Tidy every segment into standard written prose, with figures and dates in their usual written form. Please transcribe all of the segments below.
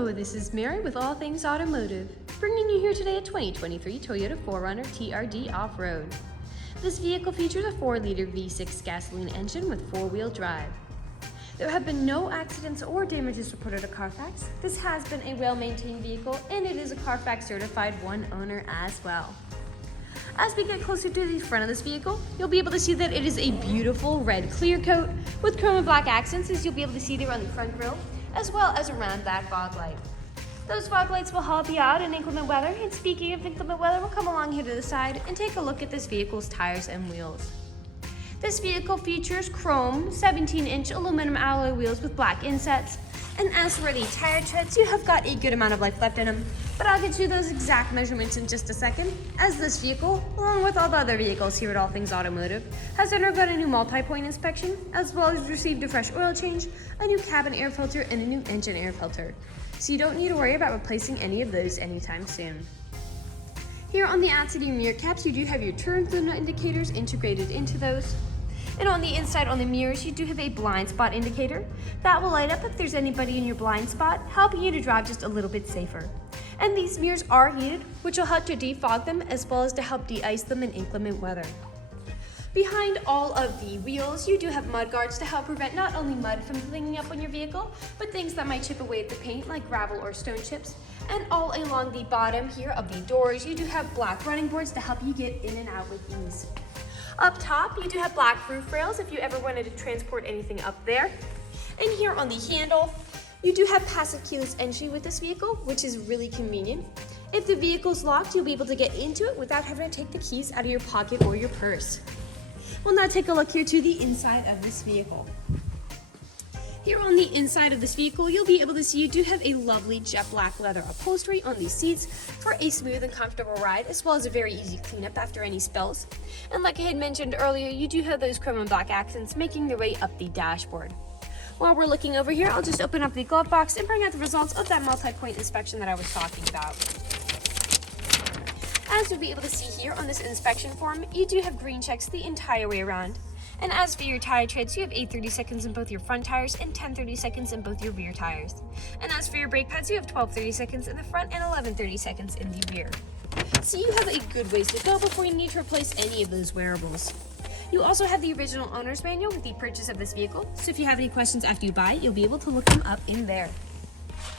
Hello, this is Mary with All Things Automotive, bringing you here today a 2023 Toyota 4Runner TRD Off-Road. This vehicle features a 4-liter V6 gasoline engine with 4-wheel drive. There have been no accidents or damages reported at CARFAX. This has been a well-maintained vehicle, and it is a CARFAX certified one owner as well. As we get closer to the front of this vehicle, you'll be able to see that it is a beautiful red clear coat with chrome and black accents, as you'll be able to see there on the front grille, as well as around that fog light. Those fog lights will help you out in inclement weather, and speaking of inclement weather, we'll come along here to the side and take a look at this vehicle's tires and wheels. This vehicle features chrome 17-inch aluminum alloy wheels with black insets, and as for the tire treads, you have got a good amount of life left in them, but I'll get you those exact measurements in just a second, as this vehicle, along with all the other vehicles here at All Things Automotive, has undergone a new multi-point inspection, as well as received a fresh oil change, a new cabin air filter, and a new engine air filter. So you don't need to worry about replacing any of those anytime soon. Here on the outside of your mirror caps, you do have your turn signal indicators integrated into those. And on the inside on the mirrors, you do have a blind spot indicator. That will light up if there's anybody in your blind spot, helping you to drive just a little bit safer. And these mirrors are heated, which will help to defog them as well as to help de-ice them in inclement weather. Behind all of the wheels, you do have mudguards to help prevent not only mud from clinging up on your vehicle, but things that might chip away at the paint like gravel or stone chips. And all along the bottom here of the doors, you do have black running boards to help you get in and out with ease. Up top, you do have black roof rails if you ever wanted to transport anything up there. And here on the handle, you do have passive keyless entry with this vehicle, which is really convenient. If the vehicle's locked, you'll be able to get into it without having to take the keys out of your pocket or your purse. We'll now take a look here to the inside of this vehicle. Here on the inside of this vehicle, you'll be able to see you do have a lovely jet black leather upholstery on these seats for a smooth and comfortable ride, as well as a very easy cleanup after any spills. And like I had mentioned earlier, you do have those chrome and black accents making their way up the dashboard. While we're looking over here, I'll just open up the glove box and bring out the results of that multi-point inspection that I was talking about. As you'll be able to see here on this inspection form, you do have green checks the entire way around. And as for your tire treads, you have 8 30-seconds in both your front tires and 10 30-seconds in both your rear tires. And as for your brake pads, you have 12 30-seconds in the front and 11 30-seconds in the rear. So you have a good ways to go before you need to replace any of those wearables. You also have the original owner's manual with the purchase of this vehicle, so if you have any questions after you buy it, you'll be able to look them up in there.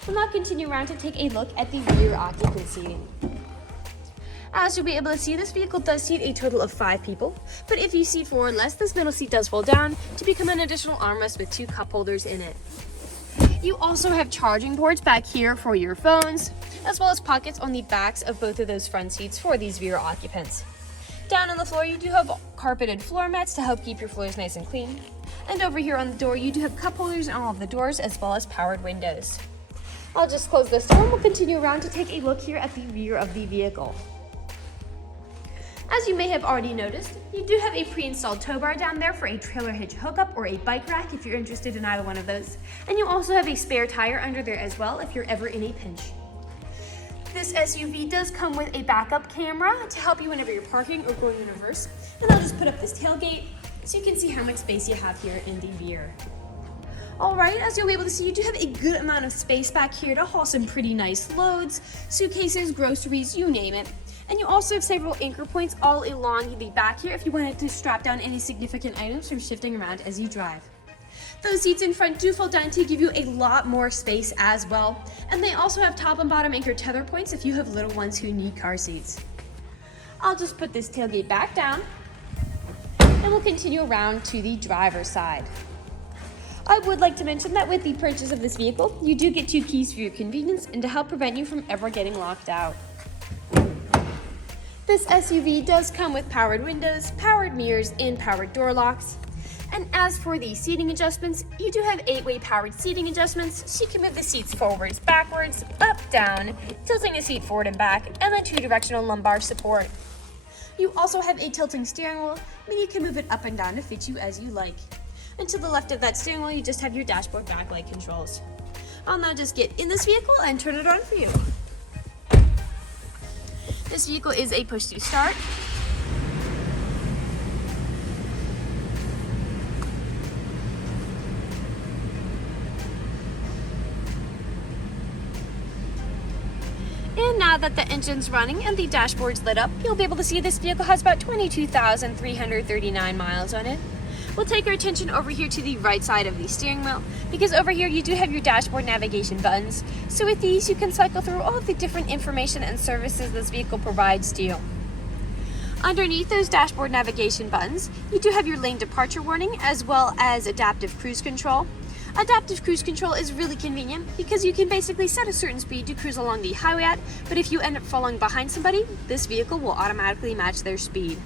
We'll now continue around to take a look at the rear occupant seating. As you'll be able to see, this vehicle does seat a total of 5 people, but if you seat 4 or less, this middle seat does fold down to become an additional armrest with 2 cup holders in it. You also have charging ports back here for your phones, as well as pockets on the backs of both of those front seats for these rear occupants. Down on the floor, you do have carpeted floor mats to help keep your floors nice and clean. And over here on the door, you do have cup holders on all of the doors, as well as powered windows. I'll just close this door and we'll continue around to take a look here at the rear of the vehicle. As you may have already noticed, you do have a pre-installed tow bar down there for a trailer hitch hookup or a bike rack if you're interested in either one of those. And you also have a spare tire under there as well if you're ever in a pinch. This SUV does come with a backup camera to help you whenever you're parking or going in reverse. And I'll just put up this tailgate so you can see how much space you have here in the rear. Alright, as you'll be able to see, you do have a good amount of space back here to haul some pretty nice loads, suitcases, groceries, you name it. And you also have several anchor points all along the back here if you wanted to strap down any significant items from shifting around as you drive. Those seats in front do fold down to give you a lot more space as well, and they also have top and bottom anchor tether points if you have little ones who need car seats. I'll just put this tailgate back down, and we'll continue around to the driver's side. I would like to mention that with the purchase of this vehicle, you do get 2 keys for your convenience and to help prevent you from ever getting locked out. This SUV does come with powered windows, powered mirrors, and powered door locks. And as for the seating adjustments, you do have 8-way powered seating adjustments, so you can move the seats forwards, backwards, up, down, tilting the seat forward and back, and then 2-directional lumbar support. You also have a tilting steering wheel, meaning you can move it up and down to fit you as you like. And to the left of that steering wheel, you just have your dashboard backlight controls. I'll now just get in this vehicle and turn it on for you. This vehicle is a push to start. And now that the engine's running and the dashboard's lit up, you'll be able to see this vehicle has about 22,339 miles on it. We'll take our attention over here to the right side of the steering wheel, because over here you do have your dashboard navigation buttons. So with these, you can cycle through all of the different information and services this vehicle provides to you. Underneath those dashboard navigation buttons, you do have your lane departure warning as well as adaptive cruise control. Adaptive cruise control is really convenient because you can basically set a certain speed to cruise along the highway at, but if you end up falling behind somebody, this vehicle will automatically match their speed.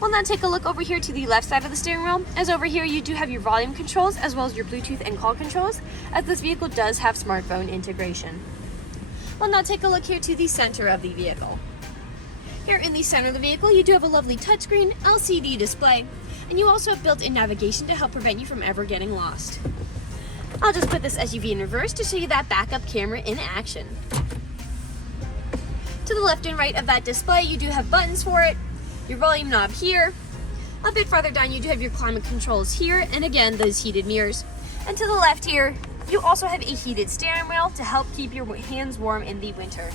We'll now take a look over here to the left side of the steering wheel, as over here you do have your volume controls as well as your Bluetooth and call controls, as this vehicle does have smartphone integration. We'll now take a look here to the center of the vehicle. Here in the center of the vehicle, you do have a lovely touchscreen LCD display, and you also have built-in navigation to help prevent you from ever getting lost. I'll just put this SUV in reverse to show you that backup camera in action. To the left and right of that display, you do have buttons for it, your volume knob here. A bit farther down, you do have your climate controls here, and again, those heated mirrors. And to the left here, you also have a heated steering wheel to help keep your hands warm in the winter.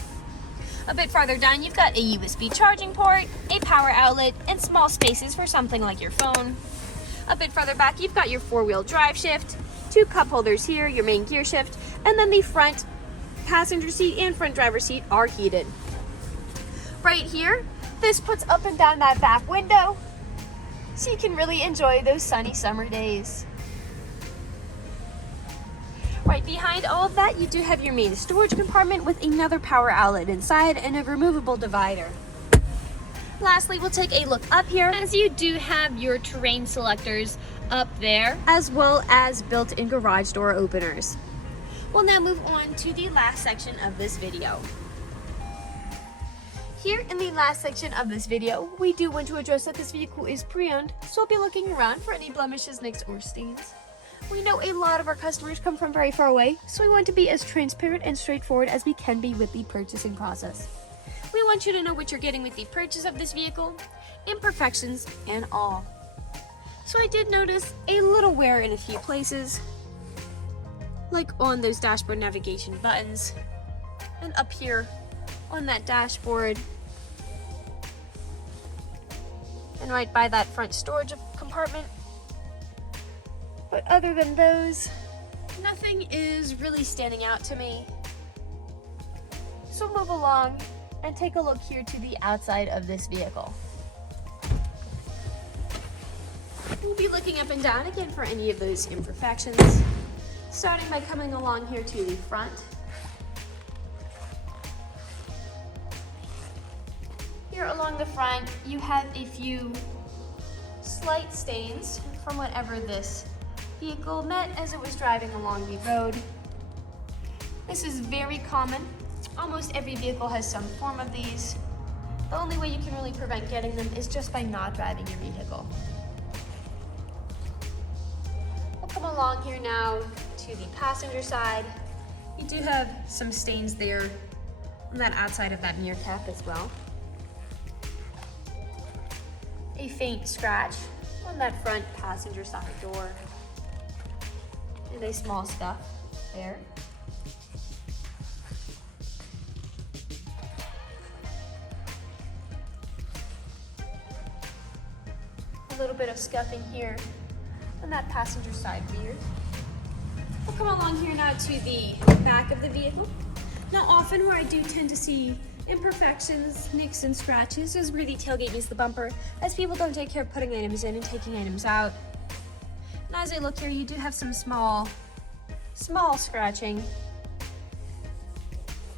A bit farther down, you've got a USB charging port, a power outlet, and small spaces for something like your phone. A bit farther back, you've got your four-wheel drive shift, 2 cup holders here, your main gear shift, and then the front passenger seat and front driver's seat are heated. Right here, this puts up and down that back window, so you can really enjoy those sunny summer days. Right behind all of that, you do have your main storage compartment with another power outlet inside and a removable divider. Lastly, we'll take a look up here, as you do have your terrain selectors up there, as well as built-in garage door openers. We'll now move on to the last section of this video. Here in the last section of this video, we do want to address that this vehicle is pre-owned, so I'll be looking around for any blemishes, nicks, or stains. We know a lot of our customers come from very far away, so we want to be as transparent and straightforward as we can be with the purchasing process. We want you to know what you're getting with the purchase of this vehicle, imperfections and all. So I did notice a little wear in a few places, like on those dashboard navigation buttons, and up here on that dashboard, and right by that front storage compartment. But other than those, nothing is really standing out to me. So move along and take a look here to the outside of this vehicle. We'll be looking up and down again for any of those imperfections, starting by coming along here to the front. Here along the front, you have a few slight stains from whatever this vehicle met as it was driving along the road. This is very common. Almost every vehicle has some form of these. The only way you can really prevent getting them is just by not driving your vehicle. We'll come along here now to the passenger side. You do have some stains there on that outside of that mirror cap as well. A faint scratch on that front passenger side door. And a small scuff there. A little bit of scuffing here on that passenger side rear. We'll come along here now to the back of the vehicle. Now often where I do tend to see imperfections, nicks, and scratches is where the tailgate meets the bumper, as people don't take care of putting items in and taking items out. And as I look here, you do have some small scratching,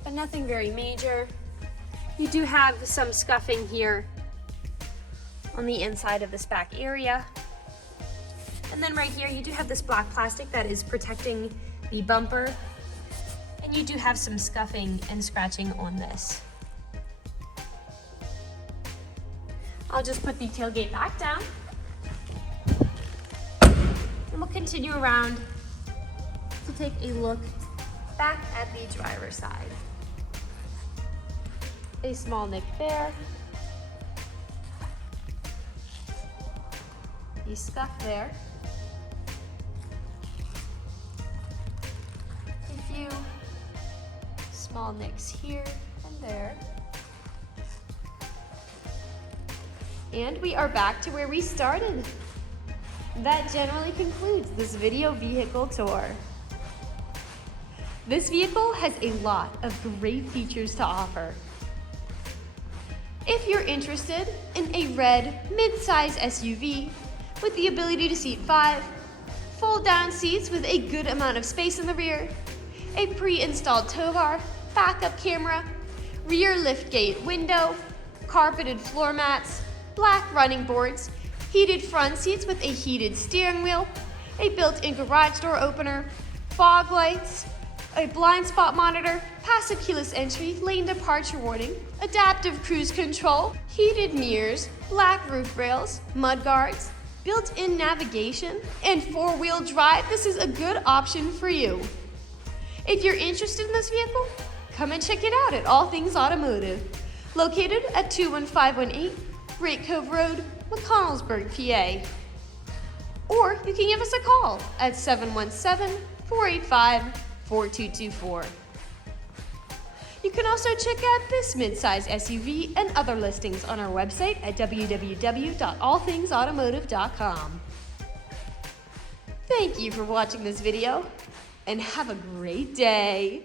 but nothing very major. You do have some scuffing here on the inside of this back area. And then right here, you do have this black plastic that is protecting the bumper. And you do have some scuffing and scratching on this. I'll just put the tailgate back down. And we'll continue around to take a look back at the driver's side. A small nick there. A scuff there. A few small nicks here and there. And we are back to where we started. That generally concludes this video vehicle tour. This vehicle has a lot of great features to offer. If you're interested in a red mid-size SUV with the ability to seat 5, fold-down seats with a good amount of space in the rear, a pre-installed tow bar, backup camera, rear liftgate window, carpeted floor mats, black running boards, heated front seats with a heated steering wheel, a built-in garage door opener, fog lights, a blind spot monitor, passive keyless entry, lane departure warning, adaptive cruise control, heated mirrors, black roof rails, mudguards, built-in navigation, and 4-wheel drive, this is a good option for you. If you're interested in this vehicle, come and check it out at All Things Automotive, located at 21518 Great Cove Road, McConnellsburg, PA. Or you can give us a call at 717-485-4224. You can also check out this midsize SUV and other listings on our website at www.allthingsautomotive.com. Thank you for watching this video, and have a great day.